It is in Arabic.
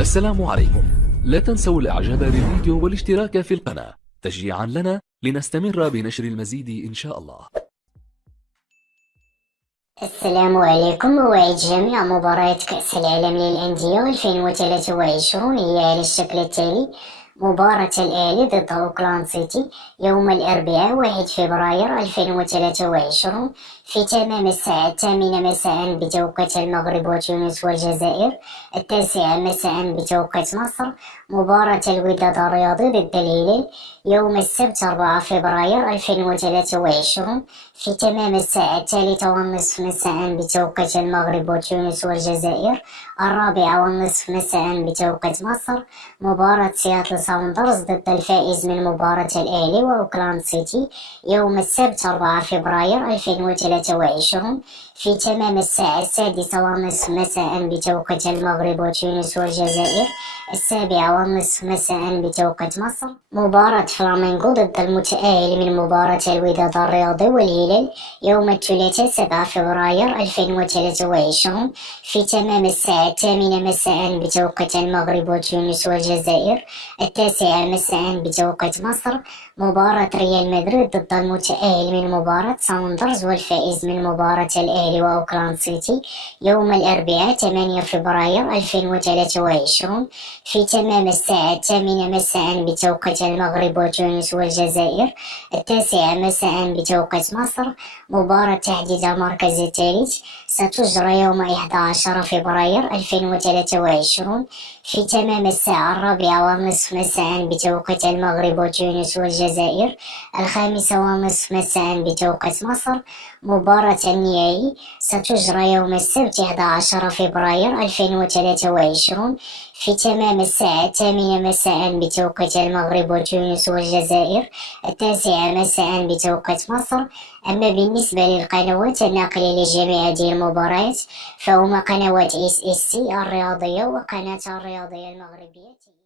السلام عليكم. لا تنسوا الاعجاب بالفيديو والاشتراك في القناة تشجيعا لنا لنستمر بنشر المزيد إن شاء الله. السلام عليكم. موعد جميع مباريات كأس العالم للأندية 2023 هي على الشكل التالي: مباراة الأهلي ضد أوكلاند سيتي يوم الأربعاء 1 فبراير 2023 في تمام الساعة 8 مساء بتوقيت المغرب وتونس والجزائر، 9 مساء بتوقيت مصر. مباراة الوداد الرياضي ضد الهلال يوم السبت 4 فبراير 2023 في تمام الساعة 3:30 مساء بتوقيت المغرب وتونس والجزائر، 4:30 مساء بتوقيت مصر. مباراة سياتل ساوندرز ضد الفائز من مباراة الأهلي وأوكلاند سيتي يوم السبت 4 فبراير 2023 في تمام الساعة 6:30 مساء بتوقيت المغرب وتونس والجزائر، 7:30 مساء بتوقيت مصر. مباراة فلامينغو ضد المتأهل من مباراة الوداد الرياضي والهلال يوم الثلاثاء 7 فبراير 2023 في تمام الساعة 8 مساء بتوقيت المغرب وتونس والجزائر، 9 مساء بتوقيت مصر. مباراة ريال مدريد ضد المتأهل من مباراة ساوندرز والفائز من مباراة الأهلي وأوكلاند سيتي يوم الأربعاء 8 فبراير 2023 في تمام الساعة 8 مساء بتوقيت المغرب وتونس والجزائر، 9 مساء بتوقيت مصر. مباراة تحديد المركز الثالث ستجرى يوم 11 فبراير 2023 في تمام الساعة 4:30 مساء بتوقيت المغرب وتونس والجزائر، 5:30 مساء بتوقيت مصر. مباراة النهائي ستجرى يوم السبت 11 فبراير 2023 في تمام الساعة 8 مساء بتوقيت المغرب وتونس والجزائر، 9 مساء بتوقيت مصر. أما بالنسبة للقنوات الناقلة لجميع هذه المباريات فهما قنوات SSC الرياضية وقناة الرياضية المغربية.